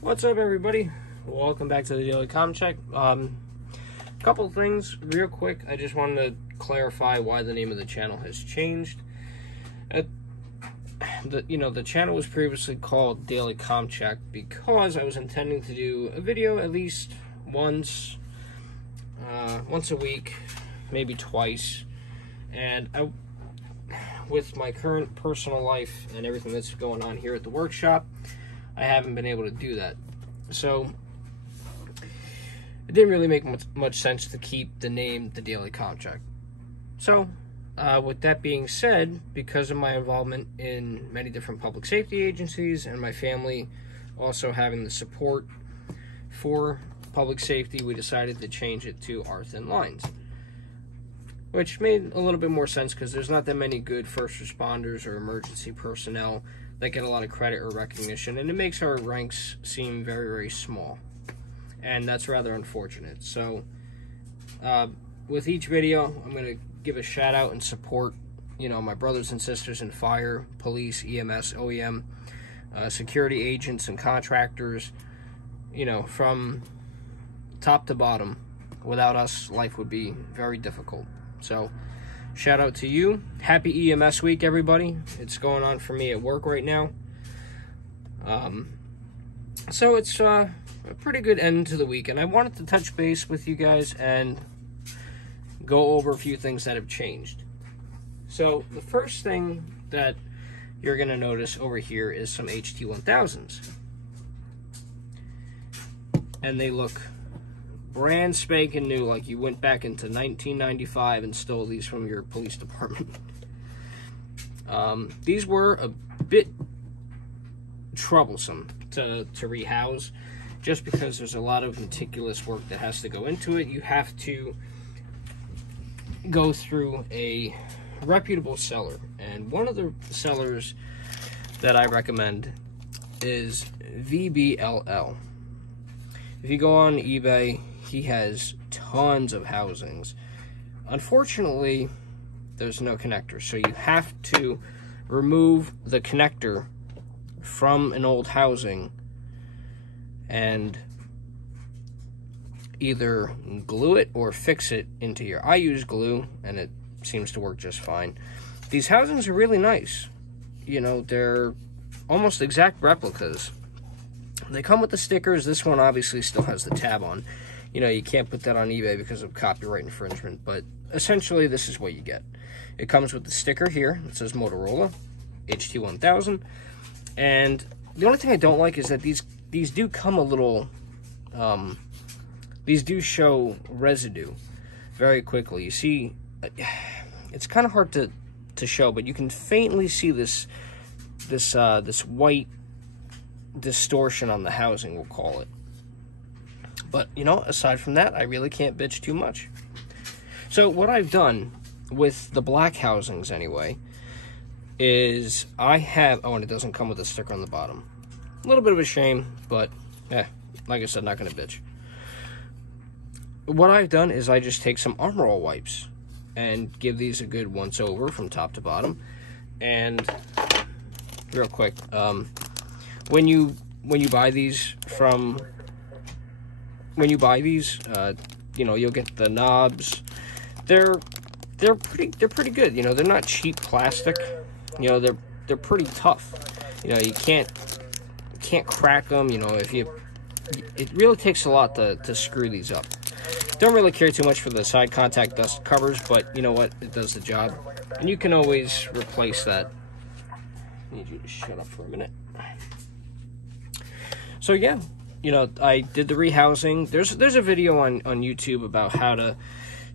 What's up, everybody? Welcome back to the Daily Check. Couple things real quick. I just wanted to clarify why the name of the channel has changed. The channel was previously called Daily Check because I was intending to do a video at least once a week, maybe twice. And with my current personal life and everything that's going on here at the workshop, I haven't been able to do that. So it didn't really make much sense to keep the name The Daily Check. So with that being said, because of my involvement in many different public safety agencies and my family also having the support for public safety, we decided to change it to Our Thin Lines, which made a little bit more sense because there's not that many good first responders or emergency personnel that get a lot of credit or recognition, and it makes our ranks seem very, very small, and that's rather unfortunate. So with each video, I'm going to give a shout out and support, my brothers and sisters in fire, police, EMS, OEM, security agents and contractors, from top to bottom. Without us, life would be very difficult. So shout out to you. Happy EMS week, everybody. It's going on for me at work right now. So it's a pretty good end to the week, and I wanted to touch base with you guys and go over a few things that have changed. So the first thing that you're going to notice over here is some HT1000s. And they look brand spanking new, like you went back into 1995 and stole these from your police department. These were a bit troublesome to rehouse, just because there's a lot of meticulous work that has to go into it. You have to go through a reputable seller, and one of the sellers that I recommend is VBLL. If you go on eBay, he has tons of housings. Unfortunately, there's no connector, so you have to remove the connector from an old housing and either glue it or fix it into your... I use glue, and it seems to work just fine. These housings are really nice. They're almost exact replicas. They come with the stickers. This one obviously still has the tab on. You can't put that on eBay because of copyright infringement, but essentially this is what you get. It comes with the sticker here. It says Motorola, HT1000. And the only thing I don't like is that these do come a little... these do show residue very quickly. You see, it's kind of hard to show, but you can faintly see this white distortion on the housing, we'll call it. But, aside from that, I really can't bitch too much. So what I've done with the black housings, anyway, is I have... Oh, and it doesn't come with a sticker on the bottom. A little bit of a shame, but, like I said, not going to bitch. What I've done is I just take some Armor All wipes and give these a good once-over from top to bottom. And, real quick, when you buy these from... When you buy these, you'll get the knobs. They're pretty good. They're not cheap plastic. They're pretty tough. You can't crack them. It really takes a lot to screw these up. Don't really care too much for the side contact dust covers, but you know what? It does the job, and you can always replace that. I need you to shut up for a minute. So yeah. I did the rehousing. There's a video on YouTube about how to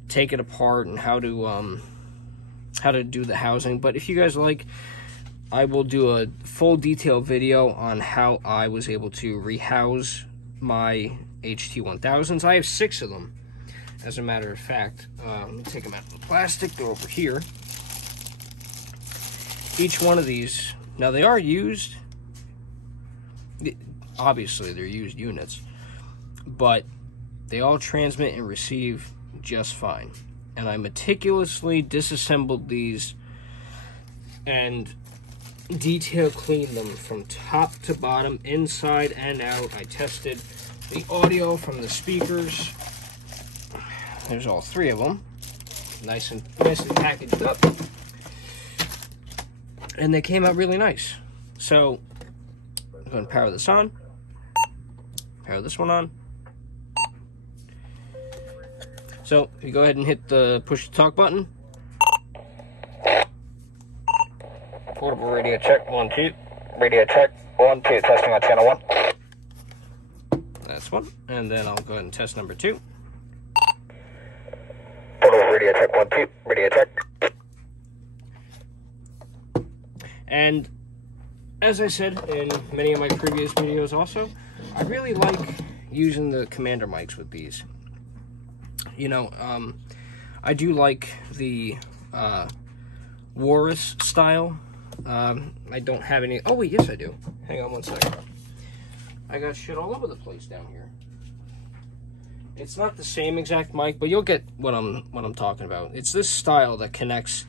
take it apart and how to do the housing. But if you guys like, I will do a full detailed video on how I was able to rehouse my HT1000s. I have 6 of them, as a matter of fact. Let me take them out of the plastic. They're over here. Each one of these, now they are used. Obviously, they're used units, but they all transmit and receive just fine. And I meticulously disassembled these and detail cleaned them from top to bottom, inside and out. I tested the audio from the speakers. There's all three of them, nicely packaged up, and they came out really nice. So I'm going to power this on, power this one on. So if you go ahead and hit the push to talk button. Portable radio check, 1, 2. Radio check, 1, 2. Testing on channel 1. That's one. And then I'll go ahead and test number 2. Portable radio check, 1, 2. Radio check. And as I said in many of my previous videos also, I really like using the commander mics with these. You know, I do like the Walrus style. I don't have any. Oh wait, yes I do. Hang on one second. I got shit all over the place down here. It's not the same exact mic, but you'll get what I'm talking about. It's this style that connects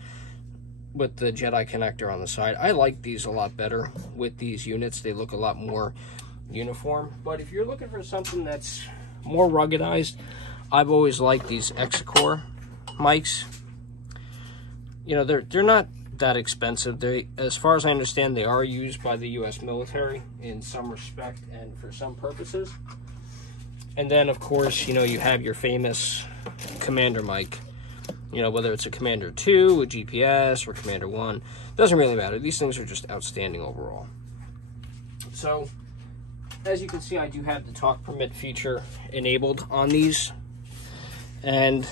with the Jedi connector on the side. I like these a lot better with these units. They look a lot more uniform. But if you're looking for something that's more ruggedized, I've always liked these Exicor mics. You know, they're not that expensive. They, as far as I understand, they are used by the U.S. military in some respect and for some purposes. And then, of course, you know, you have your famous Commander mic. You know, whether it's a Commander 2 with GPS or Commander 1, doesn't really matter. These things are just outstanding overall. So, as you can see, I do have the talk permit feature enabled on these. And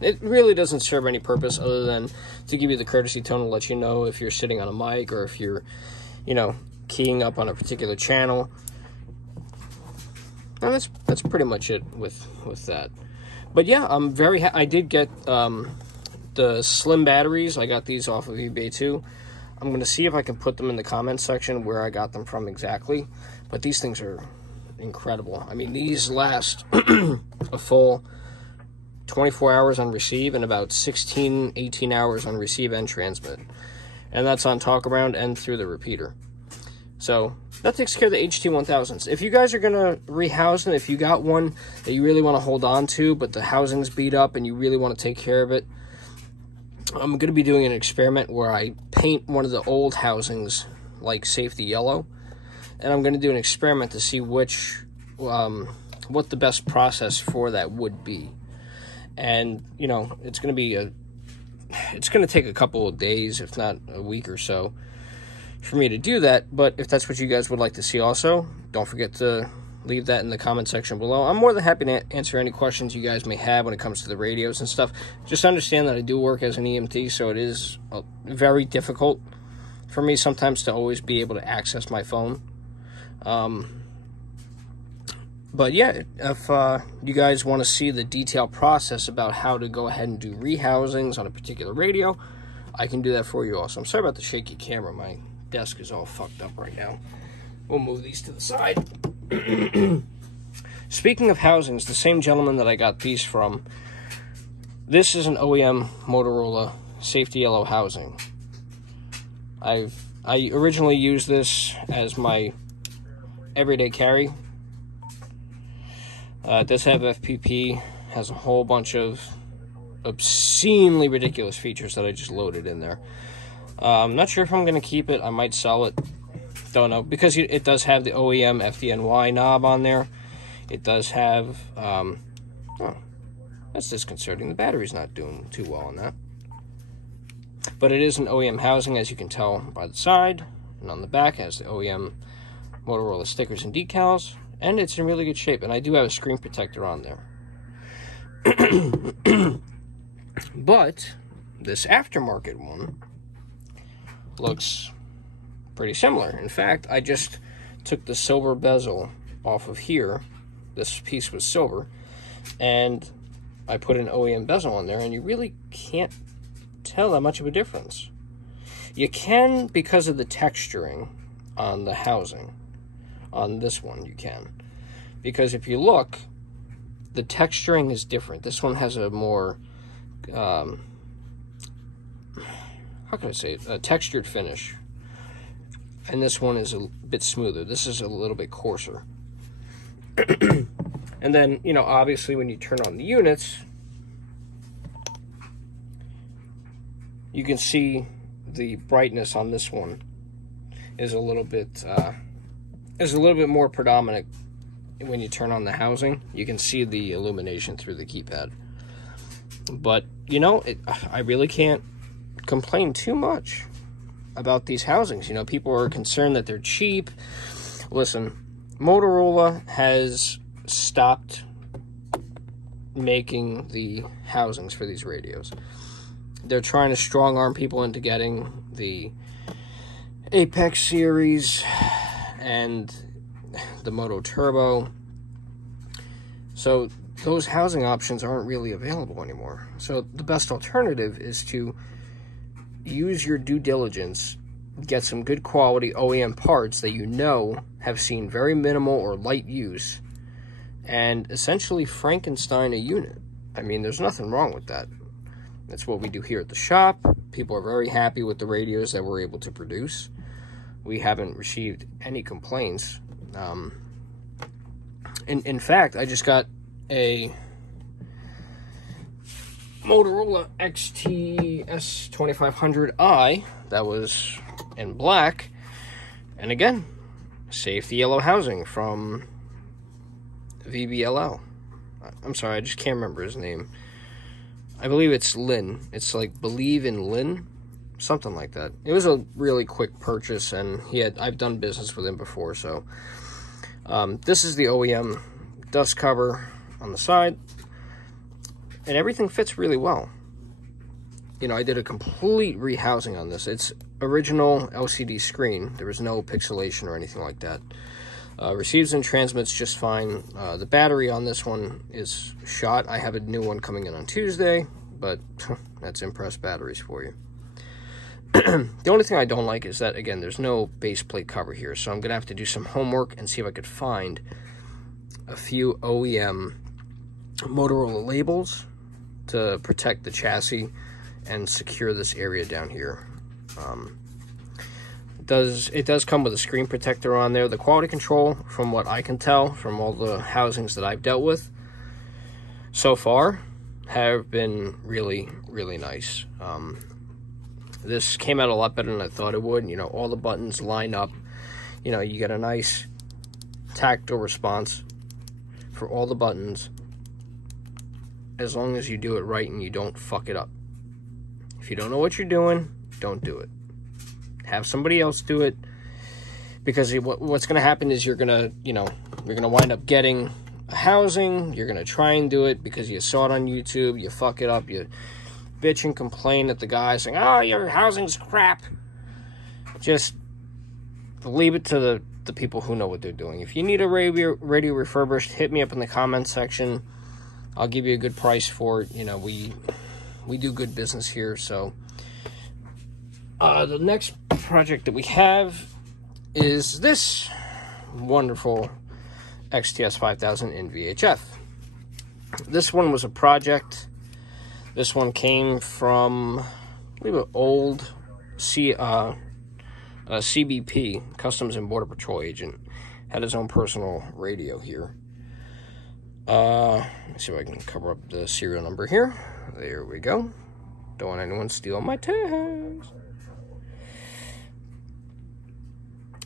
it really doesn't serve any purpose other than to give you the courtesy tone to let you know if you're sitting on a mic or if you're, you know, keying up on a particular channel. And that's pretty much it with that. But yeah, I'm very I did get the slim batteries. I got these off of eBay too. I'm going to see if I can put them in the comments section where I got them from exactly. But these things are incredible. I mean, these last a full 24 hours on receive and about 16, 18 hours on receive and transmit. And that's on talk around and through the repeater. So that takes care of the HT1000s. If you guys are going to rehouse them, if you got one that you really want to hold on to, but the housing's beat up and you really want to take care of it, I'm going to be doing an experiment where I paint one of the old housings like safety yellow. And I'm going to do an experiment to see what the best process for that would be. And, you know, it's going to take a couple of days, if not a week or so, for me to do that. But if that's what you guys would like to see also, don't forget to leave that in the comment section below. I'm more than happy to answer any questions you guys may have when it comes to the radios and stuff. Just understand that I do work as an EMT, so it is very difficult for me sometimes to always be able to access my phone. But yeah, if you guys want to see the detailed process about how to go ahead and do rehousings on a particular radio, I can do that for you also. I'm sorry about the shaky camera. My desk is all fucked up right now. We'll move these to the side. Speaking of housings, the same gentleman that I got these from, this is an OEM Motorola safety yellow housing. I originally used this as my everyday carry. It does have FPP, has a whole bunch of obscenely ridiculous features that I just loaded in there. I'm not sure if I'm going to keep it. I might sell it. Don't know. Because it does have the OEM FDNY knob on there. It does have... oh, that's disconcerting. The battery's not doing too well on that. But it is an OEM housing, as you can tell by the side. And on the back, it has the OEM Motorola stickers and decals. And it's in really good shape. And I do have a screen protector on there. But this aftermarket one looks pretty similar. In fact, I just took the silver bezel off of here. This piece was silver. And I put an OEM bezel on there. And you really can't tell that much of a difference. You can because of the texturing on the housing. On this one, you can. Because if you look, the texturing is different. This one has a more, how can I say it? A textured finish. and this one is a bit smoother. This is a little bit coarser. And then, you know, obviously when you turn on the units, you can see the brightness on this one is a little bit more predominant. When you turn on the housing, you can see the illumination through the keypad. But, you know, I really can't complain too much about these housings. You know, people are concerned that they're cheap. Listen, Motorola has stopped making the housings for these radios. They're trying to strong-arm people into getting the Apex series and the Moto Turbo. So those housing options aren't really available anymore. So the best alternative is to use your due diligence, get some good quality OEM parts that you know have seen very minimal or light use, and essentially Frankenstein a unit. I mean, there's nothing wrong with that. That's what we do here at the shop. People are very happy with the radios that we're able to produce. We haven't received any complaints. In fact, I just got a Motorola HT1000i that was in black, and again, safety yellow housing from VBLL. I'm sorry, I just can't remember his name. I believe it's Lynn. It's like Believe in Lynn, something like that. It was a really quick purchase, and I've done business with him before. So this is the OEM dust cover on the side, and everything fits really well. You know, I did a complete rehousing on this. It's original LCD screen. There was no pixelation or anything like that. Receives and transmits just fine. The battery on this one is shot. I have a new one coming in on Tuesday, but that's Impress batteries for you. The only thing I don't like is that, again, there's no base plate cover here, so I'm going to have to do some homework and see if I could find a few OEM Motorola labels to protect the chassis and secure this area down here. It does come with a screen protector on there. The quality control, from what I can tell from all the housings that I've dealt with so far, have been really, really nice. This came out a lot better than I thought it would. You know, all the buttons line up. You know, you get a nice tactile response for all the buttons, as long as you do it right and you don't fuck it up. If you don't know what you're doing, don't do it. Have somebody else do it, because what's going to happen is you're going to wind up getting a housing. You're going to try and do it because you saw it on YouTube. You fuck it up. You bitch and complain at the guy saying, "Oh, your housing's crap." Just leave it to the people who know what they're doing. If you need a radio refurbished, hit me up in the comments section. I'll give you a good price for it. You know, we do good business here. So the next project that we have is this wonderful HT1000 in VHF. This one was a project. This one came from, I believe, an old CBP, Customs and Border Patrol agent. Had his own personal radio here. Let's see if I can cover up the serial number here. There we go. Don't want anyone stealing my tags.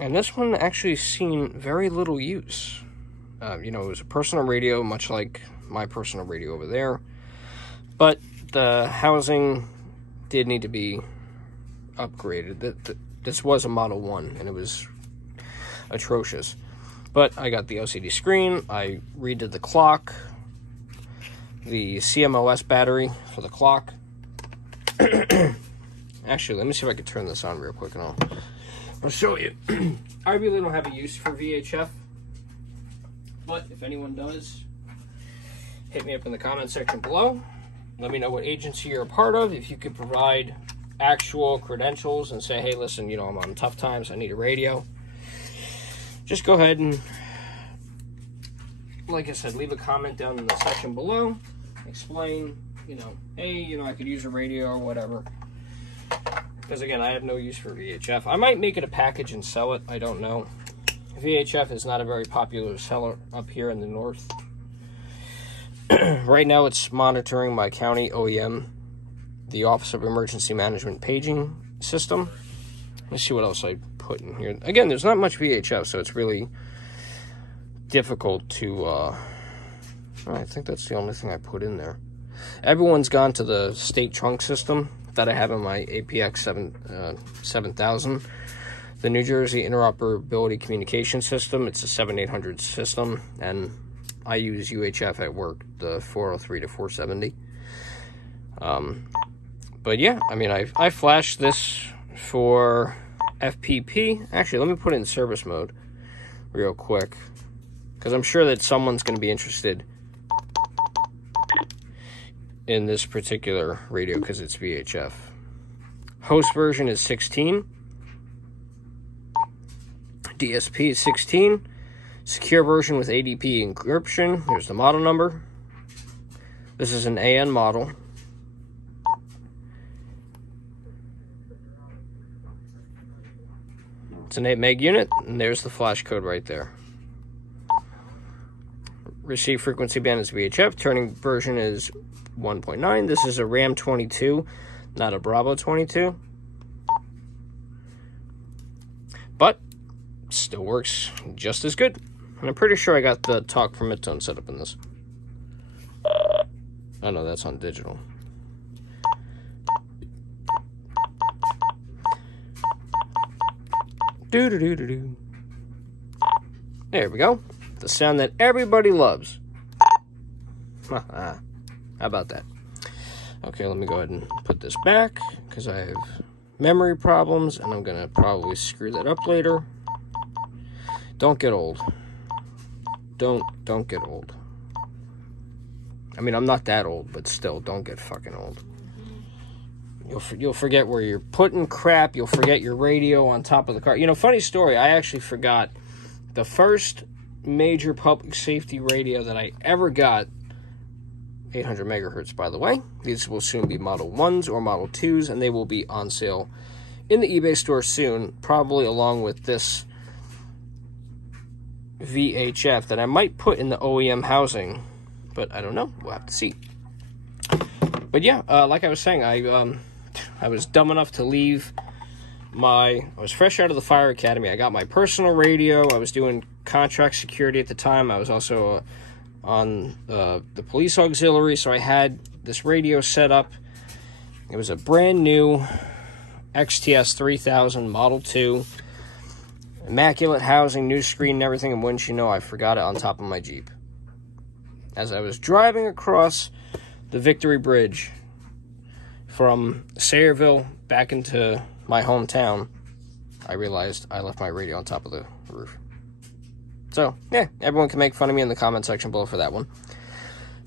And this one actually seen very little use. You know, it was a personal radio, much like my personal radio over there. But the housing did need to be upgraded. This was a Model 1, and it was atrocious. But I got the LCD screen, I redid the clock, the CMOS battery for the clock. Actually, let me see if I can turn this on real quick, and I'll show you. I really don't have a use for VHF, but if anyone does, hit me up in the comment section below. Let me know what agency you're a part of. If you could provide actual credentials and say, hey, listen, you know, I'm on tough times, I need a radio. Just go ahead and, like I said, leave a comment down in the section below. Explain, you know, hey, you know, I could use a radio or whatever. Because again, I have no use for VHF. I might make it a package and sell it. I don't know. VHF is not a very popular seller up here in the north. Right now it's monitoring my county OEM, the Office of Emergency Management paging system. Let's see what else I put in here. Again, there's not much VHF, so it's really difficult to... I think that's the only thing I put in there. Everyone's gone to the state trunk system that I have in my APX 7000. The New Jersey Interoperability Communication System. It's a 7800 system, and I use UHF at work, the 403 to 470. But yeah, I mean, I flashed this for FPP. Actually, let me put it in service mode real quick, because I'm sure that someone's going to be interested in this particular radio because it's VHF. Host version is 16. DSP is 16. Secure version with ADP encryption. Here's the model number. This is an AN model. It's an 8 meg unit, and there's the flash code right there. Receive frequency band is VHF. Turning version is 1.9. This is a RAM 22, not a Bravo 22. But still works just as good. And I'm pretty sure I got the talk from mid-tone set up in this. Oh no, that's on digital. Do-do-do-do-do. There we go. The sound that everybody loves. How about that? Okay, let me go ahead and put this back, because I have memory problems, and I'm going to probably screw that up later. Don't get old. Don't get old. I mean, I'm not that old, but still, don't get fucking old. You'll forget where you're putting crap. You'll forget your radio on top of the car. You know, funny story, I actually forgot the first major public safety radio that I ever got, 800 megahertz, by the way. These will soon be Model 1s or Model 2s, and they will be on sale in the eBay store soon, probably along with this VHF that I might put in the OEM housing, but I don't know. We'll have to see. But yeah, like I was saying, I was dumb enough to leave I was fresh out of the fire academy. I got my personal radio. I was doing contract security at the time. I was also on the police auxiliary, so I had this radio set up. It was a brand new HT1000 Model 2. Immaculate housing, new screen and everything, and wouldn't you know, I forgot it on top of my Jeep. As I was driving across the Victory Bridge from Sayreville back into my hometown, I realized I left my radio on top of the roof. So, yeah, everyone can make fun of me in the comment section below for that one.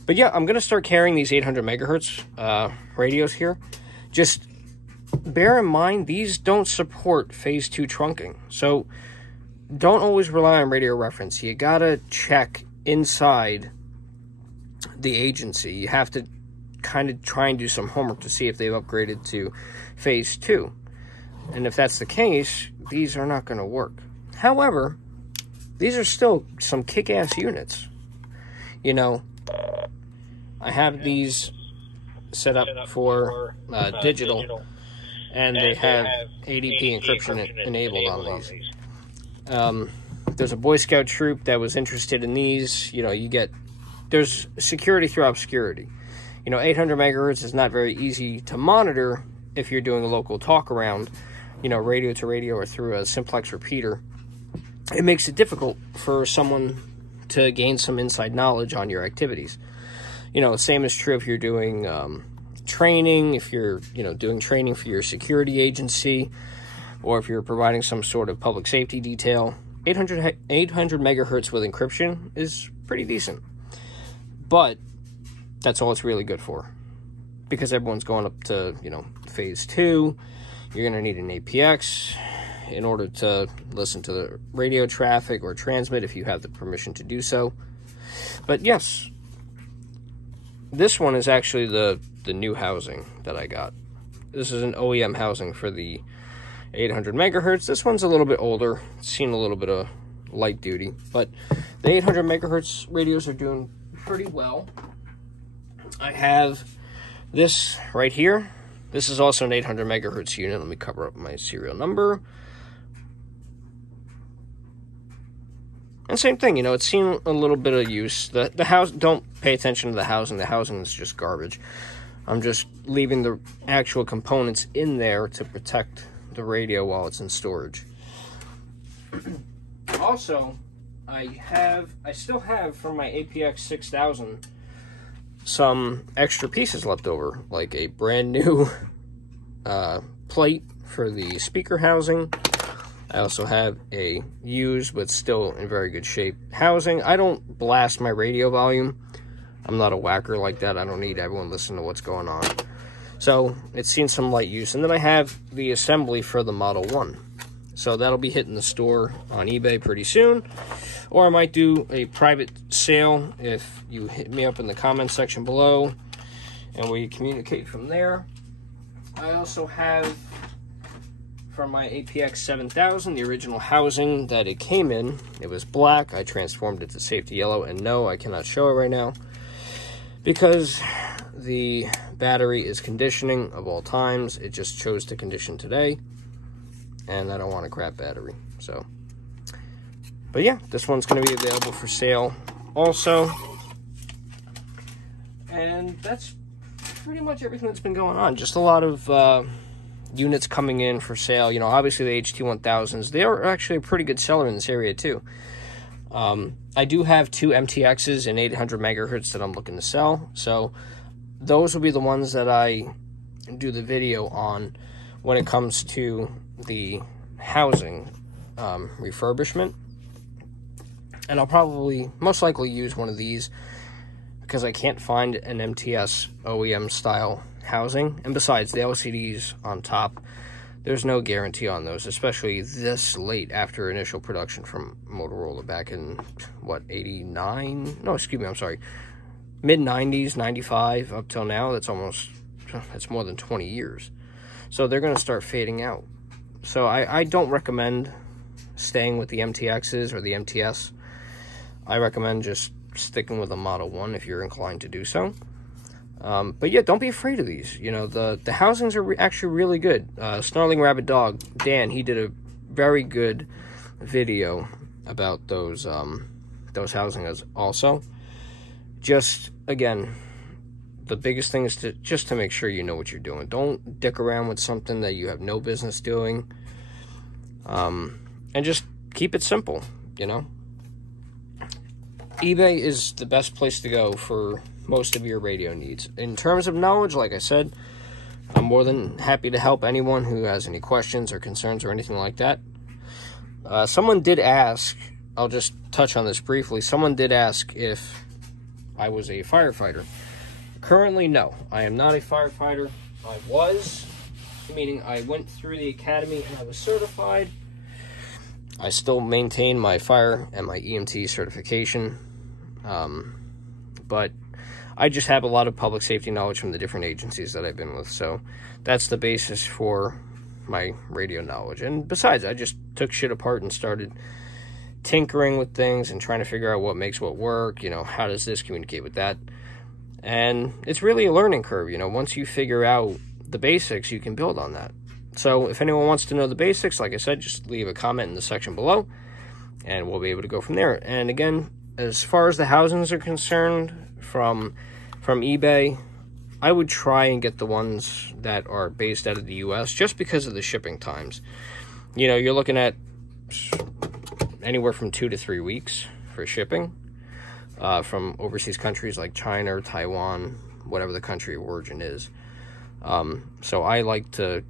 But yeah, I'm going to start carrying these 800 megahertz radios here. Just bear in mind, these don't support phase 2 trunking. So, don't always rely on radio reference. You got to check inside the agency. You have to kind of try and do some homework to see if they've upgraded to phase 2. And if that's the case, these are not going to work. However, these are still some kick-ass units. You know, I have these set up for digital, and they have ADP encryption enabled on these. There's a Boy Scout troop that was interested in these. You know, there's security through obscurity. You know, 800 megahertz is not very easy to monitor if you're doing a local talk around, you know, radio to radio or through a simplex repeater. It makes it difficult for someone to gain some inside knowledge on your activities. You know, the same is true if you're doing training, if you're, you know, doing training for your security agency, or if you're providing some sort of public safety detail. 800 megahertz with encryption is pretty decent. But that's all it's really good for. Because everyone's going up to, you know, phase 2. You're going to need an APX in order to listen to the radio traffic or transmit if you have the permission to do so. But yes, this one is actually the new housing that I got. this is an OEM housing for the 800 megahertz. This one's a little bit older. It's seen a little bit of light duty, but the 800 megahertz radios are doing pretty well. I have this right here. This is also an 800 megahertz unit. Let me cover up my serial number. And same thing, you know, it's seen a little bit of use. The house, don't pay attention to the housing. The housing is just garbage. I'm just leaving the actual components in there to protect the radio while it's in storage. Also, I still have from my HT1000 some extra pieces left over, like a brand new plate for the speaker housing. I also have a used but still in very good shape housing. I don't blast my radio volume. I'm not a whacker like that. I don't need everyone listening to what's going on. So it's seen some light use. And then I have the assembly for the Model 1. So that'll be hitting the store on eBay pretty soon. Or I might do a private sale if you hit me up in the comments section below, and we communicate from there. I also have from my HT1000 the original housing that it came in. It was black. I transformed it to safety yellow, and no, I cannot show it right now because the battery is conditioning of all times. It just chose to condition today, and I don't want a crap battery. So, but yeah, this one's going to be available for sale also. And that's pretty much everything that's been going on. Just a lot of units coming in for sale. You know, obviously the HT1000s, they are actually a pretty good seller in this area too. I do have two MTXs in 800 megahertz that I'm looking to sell. So those will be the ones that I do the video on when it comes to the housing refurbishment. And I'll probably most likely use one of these because I can't find an MTS OEM style housing. And besides, the LCDs on top, there's no guarantee on those, especially this late after initial production from Motorola back in, what, 89? No, excuse me, I'm sorry. Mid-90s, 95, up till now. That's more than 20 years. So they're going to start fading out. So I don't recommend staying with the MTXs or the MTS. I recommend just sticking with a Model 1 if you're inclined to do so. But yeah, don't be afraid of these. You know, the housings are actually really good. Snarling Rabbit Dog, Dan, he did a very good video about those housings also. Just, again, the biggest thing is to make sure you know what you're doing. Don't dick around with something that you have no business doing. And just keep it simple, you know. eBay is the best place to go for most of your radio needs. In terms of knowledge, like I said, I'm more than happy to help anyone who has any questions or concerns or anything like that. Someone did ask, I'll just touch on this briefly, someone did ask if I was a firefighter. Currently, no, I am not a firefighter. I was, meaning I went through the academy and I was certified. I still maintain my fire and my EMT certification, but I just have a lot of public safety knowledge from the different agencies that I've been with, so that's the basis for my radio knowledge. And besides, I just took shit apart and started tinkering with things and trying to figure out what makes what work, you know, how does this communicate with that, and it's really a learning curve. You know, once you figure out the basics, you can build on that. So if anyone wants to know the basics, like I said, just leave a comment in the section below, and we'll be able to go from there. And again, as far as the housings are concerned, from eBay, I would try and get the ones that are based out of the US just because of the shipping times. You know, you're looking at anywhere from 2 to 3 weeks for shipping from overseas countries like China or Taiwan, whatever the country of origin is. So I like to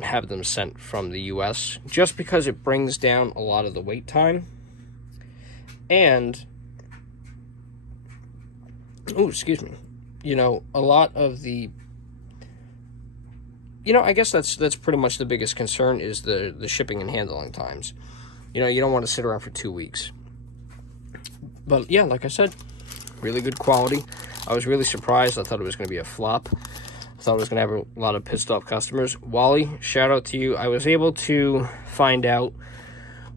have them sent from the US just because it brings down a lot of the wait time. And excuse me, you know, a lot of the, you know, I guess that's pretty much the biggest concern is the shipping and handling times. You know, you don't want to sit around for 2 weeks. But yeah, like I said, really good quality. I was really surprised. I thought it was going to be a flop. Thought I was going to have a lot of pissed off customers. Wally, shout out to you. I was able to find out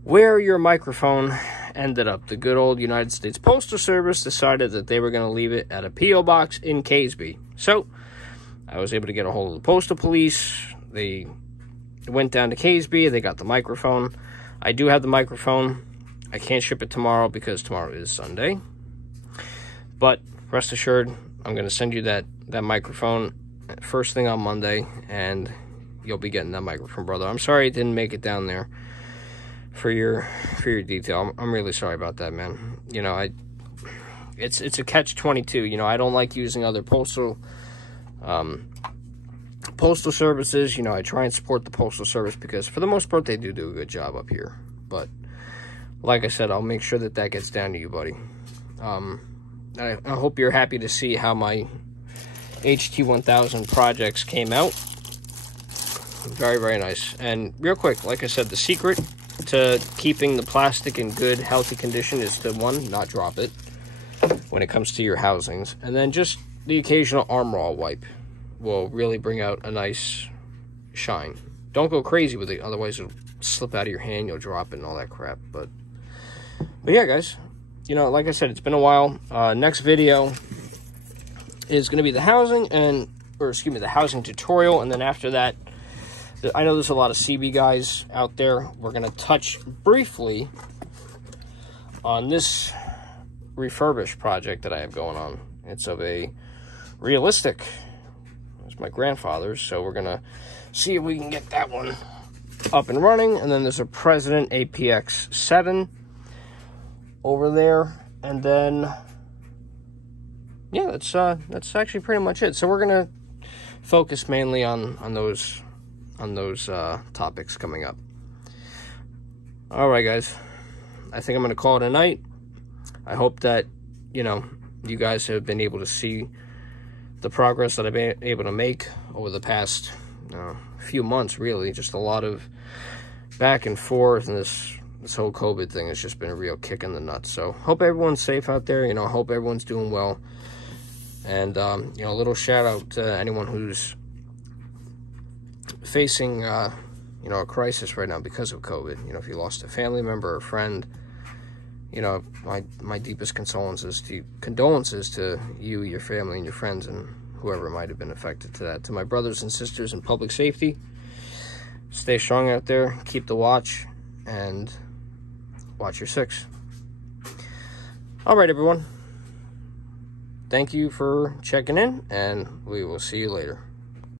where your microphone ended up. The good old United States Postal Service decided that they were going to leave it at a P.O. box in Caseby. So I was able to get a hold of the postal police. They went down to Caseby. They got the microphone. I do have the microphone. I can't ship it tomorrow because tomorrow is Sunday. But rest assured, I'm going to send you that microphone first thing on Monday, and you'll be getting that microphone, brother. I'm sorry it didn't make it down there for your detail. I'm really sorry about that, man. You know, it's a catch-22. You know, I don't like using other postal services. You know, I try and support the postal service because for the most part they do a good job up here. But like I said, I'll make sure that gets down to you, buddy. I hope you're happy to see how my HT1000 projects came out. Very, very nice. And real quick, like I said, the secret to keeping the plastic in good, healthy condition is to, one, not drop it when it comes to your housings. And then just the occasional Armor All wipe will really bring out a nice shine. Don't go crazy with it, otherwise it'll slip out of your hand, you'll drop it and all that crap. But yeah, guys, you know, like I said, it's been a while. Next video is going to be the housing the housing tutorial. And then after that, I know there's a lot of CB guys out there. We're going to touch briefly on this refurbished project that I have going on. It's of a realistic. It's my grandfather's, so we're going to see if we can get that one up and running. And then there's a President APX-7 over there. And then, yeah, that's actually pretty much it. So we're going to focus mainly on those topics coming up. All right, guys. I think I'm going to call it a night. I hope that, you know, you guys have been able to see the progress that I've been able to make over the past few months, really. Just a lot of back and forth, and this whole COVID thing has just been a real kick in the nuts. So hope everyone's safe out there. You know, hope everyone's doing well. And, you know, a little shout out to anyone who's facing, you know, a crisis right now because of COVID. You know, if you lost a family member or a friend, you know, my deepest condolences to you, your family, and your friends, and whoever might have been affected to that. To my brothers and sisters in public safety, stay strong out there, keep the watch, and watch your six. All right, everyone. Thank you for checking in, and we will see you later.